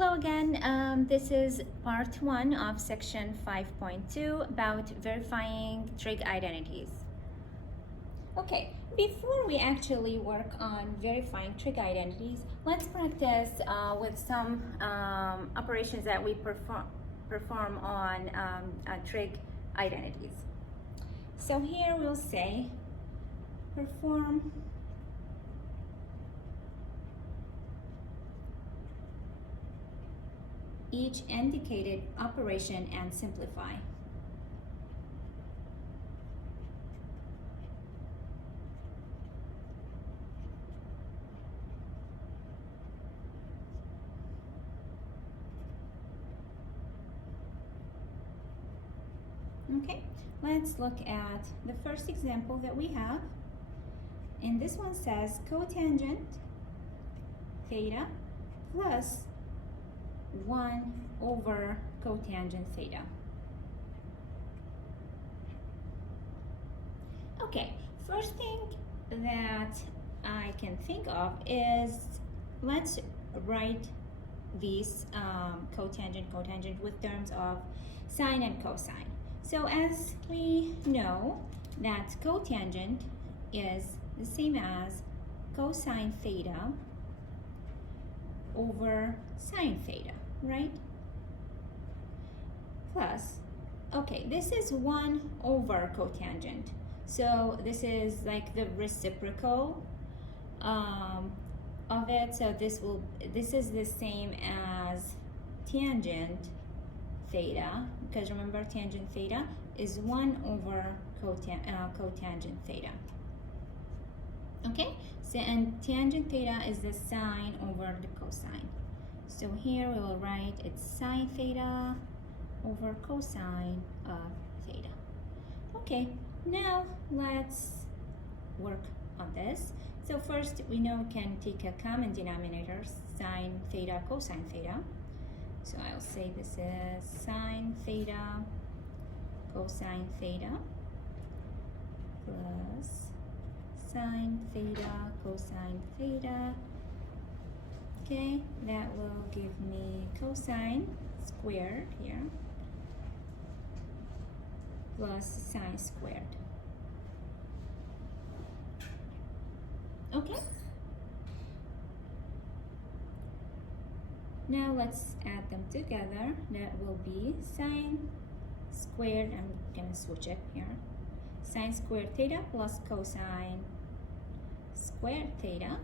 Hello again. This is part 1 of section 5.2 about verifying trig identities. Okay, before we actually work on verifying trig identities, let's practice with some operations that we perform on trig identities. So here we'll say perform each indicated operation and simplify. Okay, let's look at the first example that we have. And this one says cotangent theta plus 1 over cotangent theta. Okay, first thing that I can think of is let's write these cotangent with terms of sine and cosine. So as we know that cotangent is the same as cosine theta over sine theta, right? Plus, okay, this is 1 over cotangent. So this is like the reciprocal of it. So this is the same as tangent theta, because remember tangent theta is 1 over cotangent theta. Okay, so and tangent theta is the sine over the cosine. So here we will write it's sine theta over cosine of theta. Okay, now let's work on this. So first we know we can take a common denominator, sine theta, cosine theta. So I'll say this is sine theta cosine theta plus sine theta cosine theta. Okay, that will give me cosine squared here plus sine squared. Okay. Now let's add them together. That will be sine squared, I'm gonna switch it here. Sine squared theta plus cosine squared theta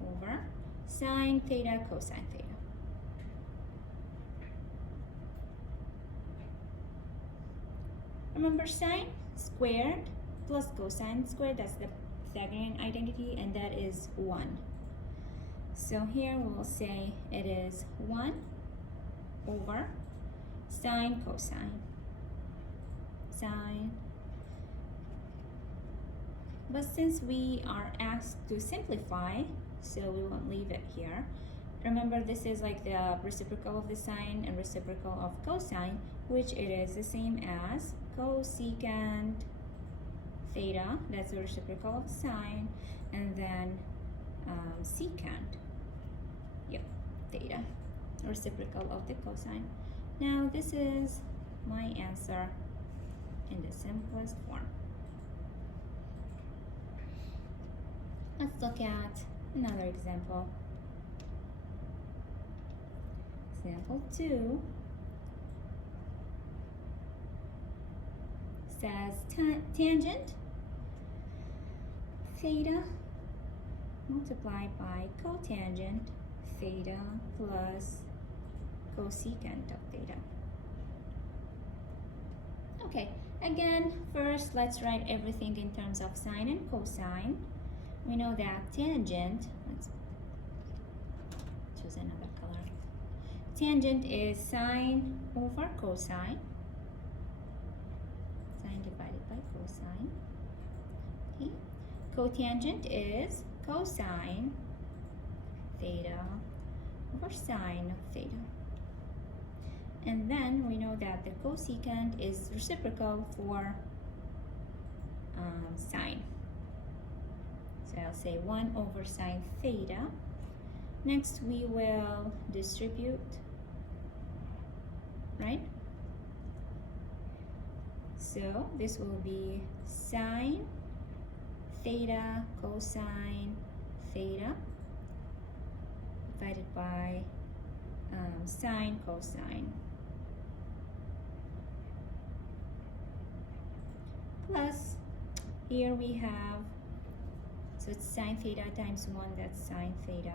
over sine theta cosine theta. Remember sine squared plus cosine squared, that's the Pythagorean identity, and that is 1. So here we will say it is 1 over sine cosine sine. But since we are asked to simplify, so we won't leave it here. Remember, this is like the reciprocal of the sine and reciprocal of cosine, which it is the same as cosecant theta, that's the reciprocal of sine, and then secant, yep, theta, reciprocal of the cosine. Now this is my answer in the simplest form. Let's look at another example. Example 2 says tangent theta multiplied by cotangent theta plus cosecant of theta. Okay, again, first let's write everything in terms of sine and cosine. We know that tangent, let's choose another color. Tangent is sine over cosine. Sine divided by cosine. Okay. Cotangent is cosine theta over sine of theta. And then we know that the cosecant is reciprocal for sine. So I'll say 1 over sine theta Next, we will distribute, right? So this will be sine theta cosine theta divided by sine cosine plus, here we have, so it's sine theta times 1, that's sine theta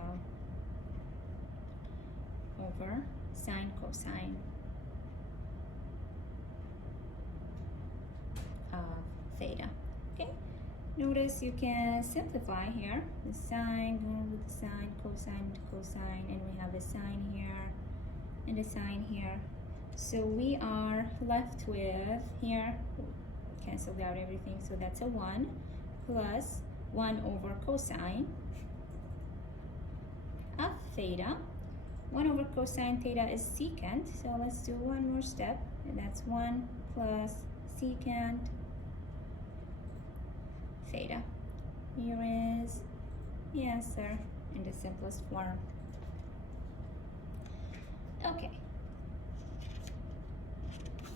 over sine cosine of theta. Okay, notice you can simplify here, the sine going with the sine, cosine to cosine, and we have the sine here and the sine here. So we are left with here, cancel out everything, so that's a 1 plus 1 over cosine of theta. 1 over cosine theta is secant, so let's do one more step, and that's 1 plus secant theta. Here is the answer in the simplest form. Okay.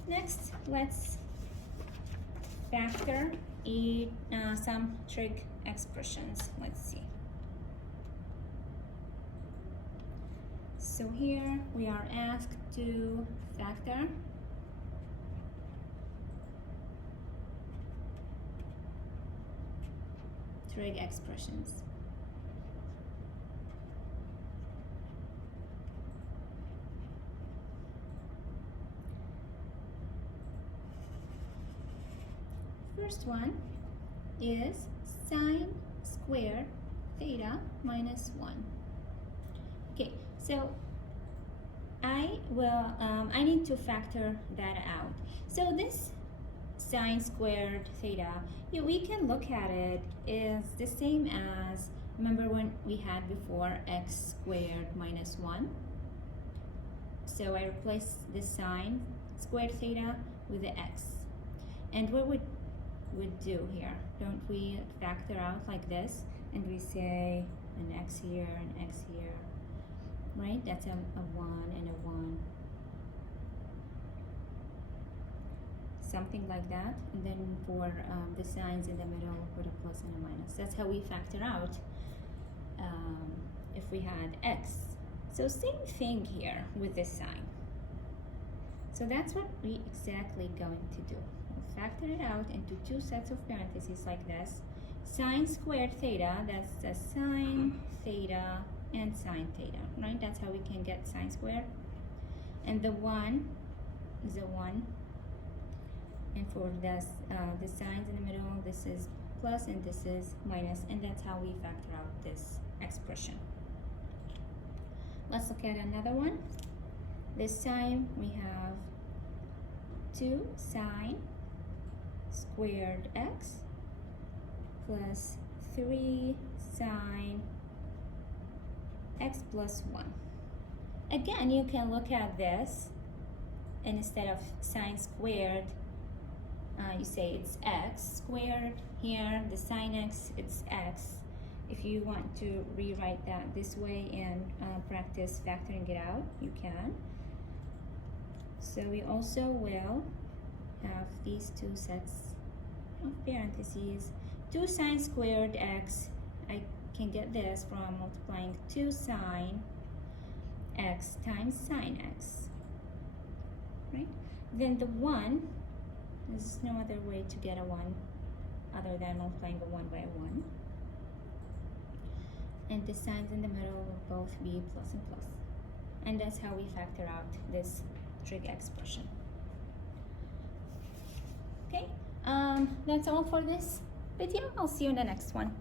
Next, let's factor some trig expressions. Let's see. So here we are asked to factor trig expressions. First one is sine squared theta minus 1. Okay, so I need to factor that out. So this sine squared theta, we can look at it as the same as, remember when we had before x squared minus 1? So I replace the sine squared theta with the x. And what would do here? Don't we factor out like this? And we say an x here, an x here, right? That's a 1 and a 1. Something like that. And then for the signs in the middle, put a plus and a minus. That's how we factor out if we had x. So same thing here with this sign. So that's what we exactly going to do. We'll factor it out into two sets of parentheses like this. Sine squared theta, that's the sine theta and sine theta, right? That's how we can get sine squared. And the 1 is a 1. And for this, the signs in the middle, this is plus and this is minus, and that's how we factor out this expression. Let's look at another one. This time we have 2 sine squared x plus 3 sine x plus 1. Again, you can look at this, and instead of sine squared, you say it's x squared. Here, the sine x, it's x. If you want to rewrite that this way and practice factoring it out, you can. So we also will have these two sets of parentheses. 2 sine squared x, I can get this from multiplying 2 sine x times sine x, right? Then the 1, there's no other way to get a 1 other than multiplying a 1 by a 1. And the signs in the middle will both be plus and plus. And that's how we factor out this trig expression. Okay, that's all for this video. I'll see you in the next one.